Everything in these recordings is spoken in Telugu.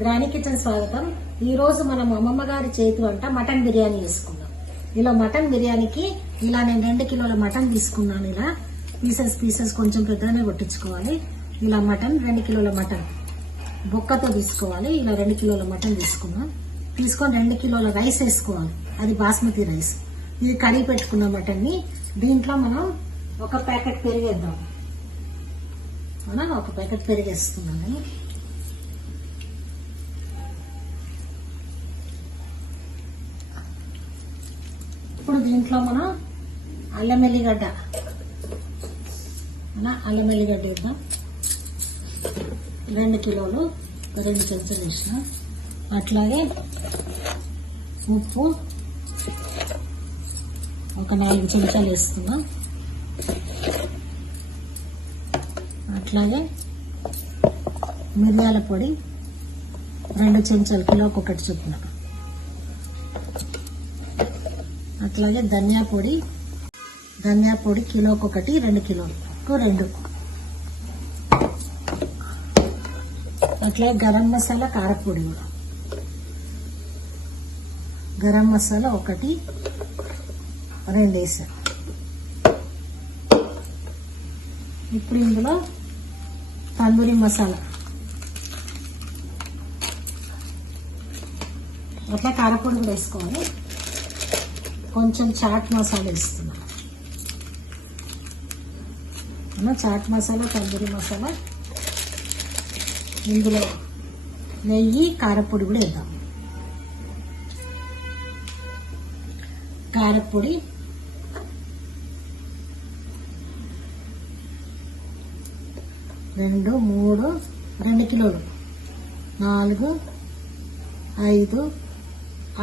గ్రానీ కిచెన్ స్వాగతం. ఈ రోజు మనం అమ్మమ్మ గారి చేతి వంట మటన్ బిర్యానీ చేసుకుందాం. ఇలా మటన్ బిర్యానీకి ఇలా నేను 2 కిలోల మటన్ తీసుకున్నాను. ఇలా పీసెస్ కొంచెం పెద్దగానే కొట్టించుకోవాలి. ఇలా మటన్ 2 కిలోల మటన్ బొక్కతో తీసుకోవాలి. ఇలా 2 కిలోల మటన్ తీసుకున్నాం. తీసుకొని 2 కిలోల రైస్ వేసుకోవాలి. అది బాస్మతి రైస్. ఇది కడిగి పెట్టుకున్న మటన్ ని దీంట్లో మనం ఒక ప్యాకెట్ పెరిగేద్దాం. ఒక ప్యాకెట్ పెరిగేస్తున్నాను. ఇప్పుడు దీంట్లో మనం అల్లం ఎల్లిగడ్డ వేద్దాం. 2 కిలోలు 2 చెంచాలు వేసిన. అట్లాగే ఉప్పు ఒక 4 చెంచాలు వేస్తున్నాం. అట్లాగే మిరియాల పొడి 2 చెంచాలు, కిలోకి 1 చొప్పున. అట్లాగే ధనియా పొడి కిలోకి 1, 2 కిలోలకు 2. అట్లాగే గరం మసాలా, కారపొడి కూడా. గరం మసాలా 1, 2 వేసాను. ఇప్పుడు ఇందులో తందూరి మసాలా, అట్లా కారపొడి కూడా వేసుకోవాలి. కొంచెం చాట్ మసాలా వేస్తున్నాను. చాట్ మసాలా, తందూరి మసాలా. ఇందులో నెయ్యి, కారపొడి కూడా వేద్దాం. కారపొడి 2, 3, 2 కిలోలు 4, 5,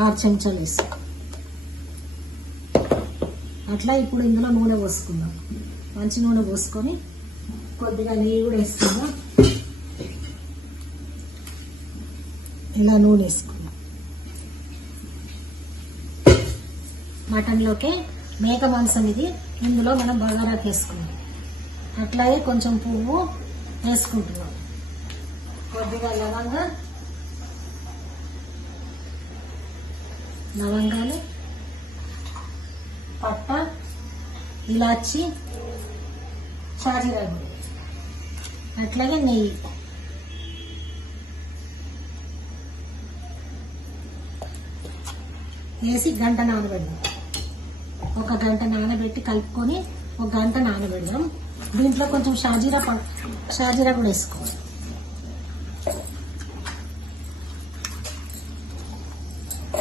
6 చెంచాలు వేస్తాం. అట్లా ఇప్పుడు ఇందులో నూనె పోసుకుందాం. మంచి నూనె పోసుకొని కొద్దిగా నెయ్యి కూడా వేసుకుందాం. ఇలా నూనె వేసుకుందాం. మటన్లోకి మేక మాంసం ఇది. ఇందులో మనం బగారాకు వేసుకుందాం. అట్లాగే కొంచెం పువ్వు వేసుకుంటున్నాం. కొద్దిగా లవంగాలు, పట్ట, ఇలాచి, షాజీరా, అట్లాగే నెయ్యి. వేసి గంట నానబెడదాం. 1 గంట నానబెట్టి కలుపుకొని 1 గంట నానబెడదాం. దీంట్లో కొంచెం షాజీరా కూడా వేసుకోవాలి.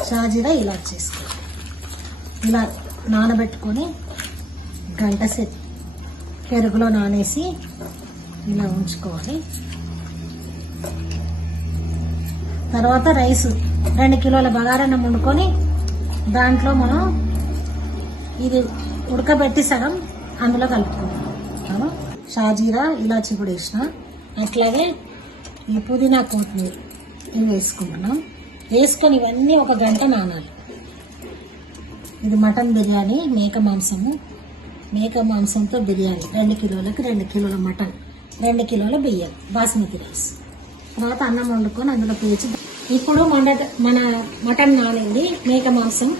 షాజీరా ఇలా చేసుకోవాలి. ఇలా నానబెట్టుకొని గంట సేపు పెరుగులో నానేసి ఇలా ఉంచుకోవాలి. తర్వాత రైస్ 2 కిలోల బగారన్నం వండుకొని దాంట్లో మనం ఇది ఉడకబెట్టి సగం అందులో కలుపుకుంటాం. షాజీరా, ఇలాచి కూడా వేసిన. అట్లాగే ఈ పుదీనా, కొత్తిమీర ఇవి వేసుకుంటున్నాం. వేసుకొని ఇవన్నీ 1 గంట నానాలి. ఇది మటన్ బిర్యానీ, మేక మాంసంతో బిర్యానీ. 2 కిలోలకి 2 కిలోల మటన్, 2 కిలోల బియ్యం, బాస్మతి రైస్. తర్వాత అన్నం వండుకొని అందులో పేర్చి. ఇప్పుడు మన మటన్ నానింది, మేక మాంసం.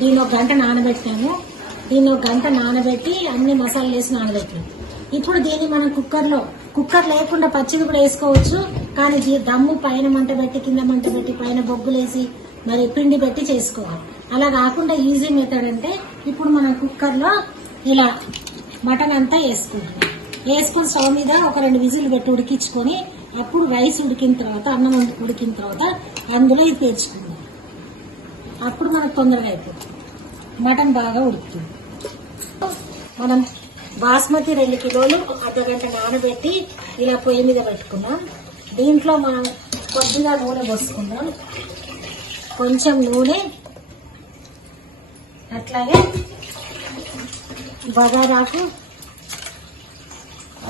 దీన్ని 1 గంట నానబెట్టాము. దీన్ని 1 గంట నానబెట్టి అన్ని మసాలాలు వేసి నానబెట్టాము. ఇప్పుడు దీన్ని మనం కుక్కర్ లేకుండా పచ్చిది కూడా వేసుకోవచ్చు. కానీ దమ్ము పైన మంట పెట్టి, కింద మంట పెట్టి, పైన బొగ్గులేసి మరి పిండి పెట్టి చేసుకోవాలి. అలా కాకుండా ఈజీ మెథడ్ అంటే ఇప్పుడు మనం కుక్కర్లో ఇలా మటన్ అంతా వేసుకొని స్టవ్ మీద ఒక 2 విజిల్ పెట్టి ఉడికించుకొని అప్పుడు రైస్ ఉడికిన తర్వాత, అన్నం ఉడికిన తర్వాత అందులో ఇది పేర్చుకుందాం. అప్పుడు మనకు తొందరగా అయిపోతుంది. మటన్ బాగా ఉడుకుతుంది. మనం బాస్మతి 2 కిలోలు 1/2 గంట నానబెట్టి ఇలా పొయ్యి మీద పెట్టుకున్నాం. దీంట్లో మనం కొద్దిగా నూనె పోసుకుందాం. కొంచెం నూనె, అట్లాగే బగారాకు,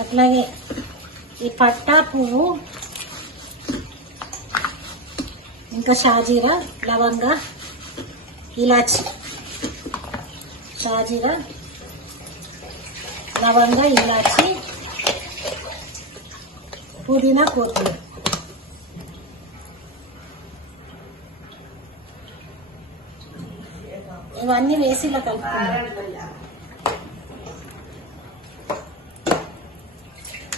అట్లాగే ఈ పట్టా, పువ్వు, ఇంకా షాజీరా, లవంగా, ఇలాచి. షాజీరా, లవంగా, ఇలాచి, పుదీనా, కొత్తిమీర. ఇవన్నీ వేసి ఇలా కలుపుకుందాం.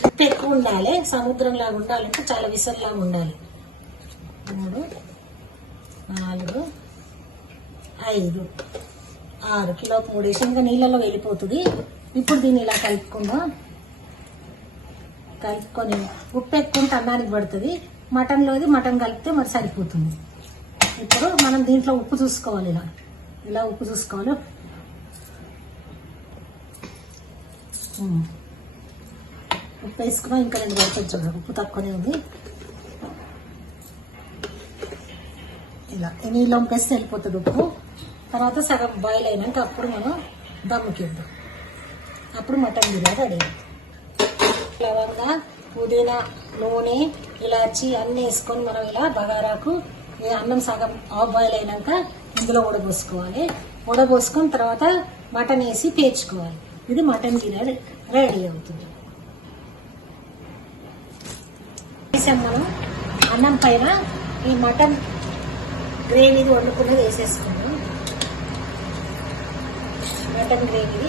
ఉప్పు ఎక్కువ ఉండాలి, సముద్రంలాగా ఉండాలంటే చాలా విసరలాగా ఉండాలి. 3, 4, 5, 6 కిలోకి 3 వేసి ఇంకా నీళ్ళలో వెళ్ళిపోతుంది. ఇప్పుడు దీన్ని ఇలా కలుపుకుందాం. కలుపుకొని ఉప్పు ఎక్కువ ఉంటే అన్నానికి పడుతుంది. మటన్లోది మటన్ కలిపితే మరి సరిపోతుంది. ఇప్పుడు మనం దీంట్లో ఉప్పు చూసుకోవాలి. ఇలా ఉప్పు చూసుకోవాలి. ఉప్పు వేసుకున్నా ఇంకా 2 పడుతుంది చూడండి. ఉప్పు తక్కువనే ఉంది. ఇలా నీళ్ళు వంపేస్తే వెళ్ళిపోతుంది ఉప్పు. తర్వాత సగం బాయిల్ అయినాక అప్పుడు మనం దమ్ముకిద్దాం. అప్పుడు మటన్ బిర్యానీ రెడీ. లవంగా, పుదీనా, నూనె, ఇలాచి అన్నీ వేసుకొని మనం ఇలా బగారాకు అన్నం సగం హాఫ్ బాయిల్ అయినాక ఇందులో ఉడబోసుకోవాలి. ఉడబోసుకొని తర్వాత మటన్ వేసి పేర్చుకోవాలి. ఇది మటన్ బిర్యానీ రెడీ అవుతుంది. మనం అన్నం పైన ఈ మటన్ గ్రేవీ వండుకున్నది వేసేసుకున్నాం. మటన్ గ్రేవీ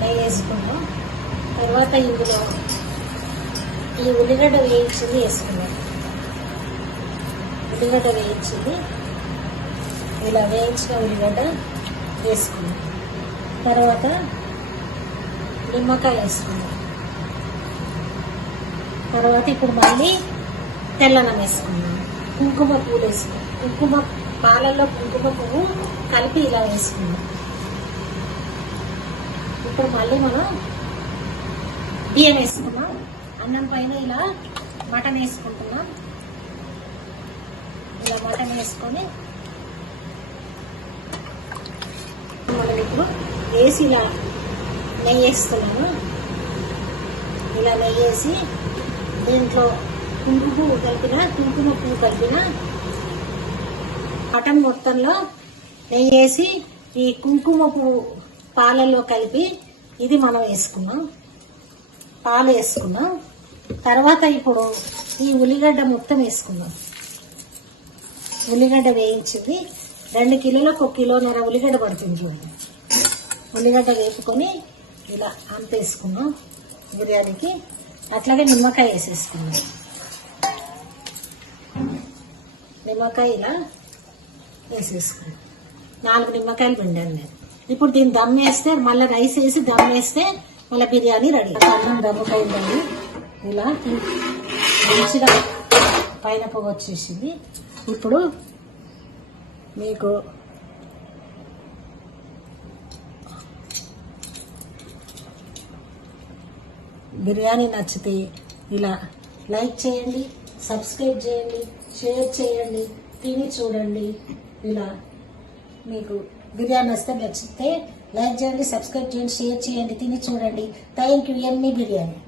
నెయ్యి వేసుకున్నాం. తర్వాత ఇందులో ఈ ఉల్లిగడ్డ వేయించింది వేసుకున్నాం. ఉల్లిగడ్డ వేయించింది ఇలా వేయించిన ఉల్లిగడ్డ వేసుకున్నాం. తర్వాత నిమ్మకాయ వేసుకున్నాం. తర్వాత ఇప్పుడు మళ్ళీ తెల్లన్నం వేసుకున్నాం. కుంకుమ పువ్వు వేసుకున్నాం. పాలల్లో కుంకుమ పువ్వు కలిపి ఇలా వేసుకున్నాం. ఇప్పుడు మళ్ళీ మనం బియ్యం వేసుకున్నాం. అన్నం పైన ఇలా మటన్ వేసుకుంటున్నాం. ఇలా మటన్ వేసుకొని మనం ఇప్పుడు వేసి ఇలా నెయ్యి వేస్తున్నాను. ఇలా నెయ్యి వేసి దీంట్లో కుంకుమ పువ్వు కలిపిన మటన్ మొత్తంలో నెయ్యి వేసి ఈ కుంకుమ పువ్వు పాలల్లో కలిపి ఇది మనం వేసుకున్నాం. పాలు వేసుకున్నాం. తర్వాత ఇప్పుడు ఈ ఉల్లిగడ్డ మొత్తం వేసుకున్నాం. ఉల్లిగడ్డ వేయించింది 2 కిలోలకు 1 కిలోన్నర ఉల్లిగడ్డ పడుతుంది చూడండి. ఉల్లిగడ్డ వేపుకొని ఇలా అంపేసుకున్నాం బిర్యానీకి. అట్లాగే నిమ్మకాయ వేసేసుకున్నాం. నిమ్మకాయ ఇలా వేసేసుకున్నాం. 4 నిమ్మకాయలు పిండాను నేను. ఇప్పుడు దీన్ని దమ్ వేస్తే మళ్ళీ రైస్ వేసి దమ్ వేస్తే మళ్ళీ బిర్యానీ రెడీ. అన్నం దమ్ముకైందండి. ఇలా మంచిగా పైన పొగ వచ్చేసింది. ఇప్పుడు మీకు బిర్యానీ నచ్చితే ఇలా లైక్ చేయండి, సబ్స్క్రైబ్ చేయండి, షేర్ చేయండి, తిని చూడండి. ఇలా మీకు బిర్యానీ నచ్చితే లైక్ చేయండి, సబ్స్క్రైబ్ చేయండి, షేర్ చేయండి, తిని చూడండి. Thank you. ఎమ్మీ బిర్యానీ.